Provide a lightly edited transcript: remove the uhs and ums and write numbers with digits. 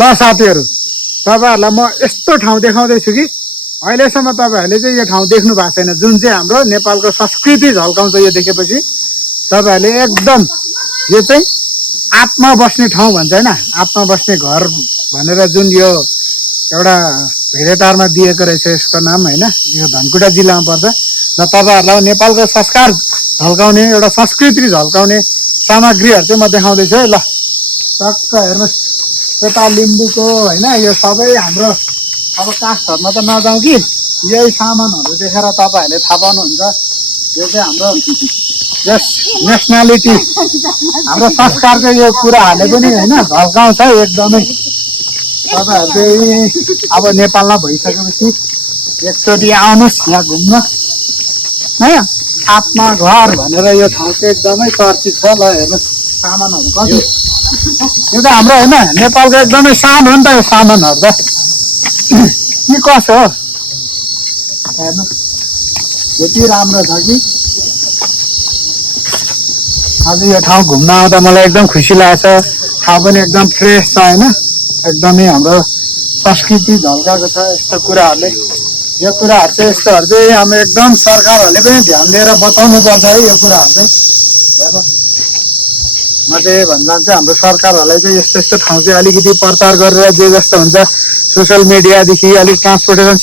ल साथीहरू, तपाईँहरूलाई म यस्तो ठाउँ देखाउँदैछु कि अहिलेसम्म तपाईँहरूले चाहिँ यो ठाउँ देख्नु भएको छैन, जुन चाहिँ हाम्रो नेपालको संस्कृति झल्काउँछ। यो देखेपछि तपाईँहरूले एकदम यो चाहिँ आत्मा बस्ने ठाउँ भन्छ होइन, आत्मा बस्ने घर भनेर जुन यो एउटा भेडेटारमा दिएको रहेछ यसको नाम होइन। यो धनकुटा जिल्लामा पर्छ। र तपाईँहरूलाई नेपालको संस्कार झल्काउने एउटा संस्कृति झल्काउने सामग्रीहरू चाहिँ म देखाउँदैछु है। ल टक्क हेर्नुहोस्, यता लिम्बूको होइन, यो सबै हाम्रो अब कास्टहरूमा त नजाउँ कि यही सामानहरू देखेर तपाईँहरूले थाहा पाउनुहुन्छ। यो चाहिँ हाम्रो यस नेसनालिटी, हाम्रो संस्कारको यो कुराहरूले पनि होइन झल्काउँछ एकदमै। तपाईँहरू चाहिँ अब नेपालमा भइसकेपछि एकचोटि आउनुहोस् यहाँ घुम्न है। आत्मा घर भनेर यो ठाउँ चाहिँ एकदमै चर्चित छ। ल हेर्नुहोस् सामानहरू कति, यो त हाम्रो होइन नेपालको एकदमै सानो हो नि त यो सामानहरू त के कसो हो हेर्नुहोस्, यति राम्रो छ कि आज यो ठाउँ घुम्न आउँदा मलाई एकदम खुसी लागेको छ। ठाउँ पनि एकदम फ्रेस छ होइन, एकदमै हाम्रो संस्कृति झल्काएको छ यस्तो कुराहरूले। यो कुराहरू चाहिँ यस्तोहरू चाहिँ हाम्रो एकदम सरकारहरूले पनि ध्यान दिएर बचाउनु पर्छ है यो कुराहरू चाहिँ। हेर्नुहोस् म चाहिँ भन्न चाहन्छु हाम्रो सरकारहरूलाई चाहिँ यस्तो यस्तो ठाउँ चाहिँ अलिकति प्रचार गरेर जे जस्तो हुन्छ सोसियल मिडियादेखि अलिक ट्रान्सपोर्टेसन